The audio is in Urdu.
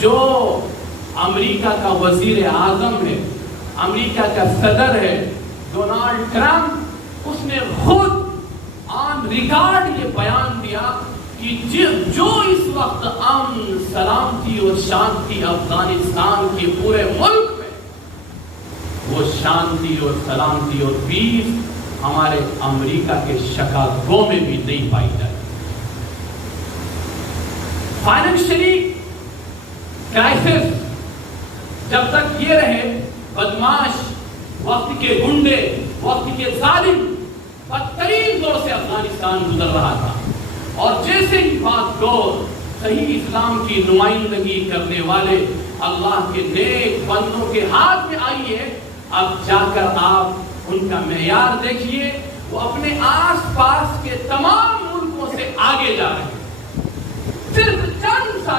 جو امریکہ کا وزیر اعظم ہے، امریکہ کا صدر ہے ڈونالڈ ٹرمپ، اس نے خود آن ریکارڈ یہ بیان دیا کہ جو اس وقت امن، سلامتی اور شانتی افغانستان کے پورے ملک میں، وہ شانتی اور سلامتی اور پیس ہمارے امریکہ کے شکاگو میں بھی نہیں پائی جاتی۔ فائنینشلی کرائسس جب تک یہ رہے، بدماش، وقت کے گنڈے، وقت کے ظالم بدترین دور سے افغانستان گزر رہا تھا، اور جیسے ہی بات دور صحیح اسلام کی نمائندگی کرنے والے اللہ کے نیک بندوں کے ہاتھ میں آئی ہے، اب جا کر آپ ان کا معیار دیکھیے، وہ اپنے آس پاس کے تمام ملکوں سے آگے جا رہے ہیں۔ صرف چند سال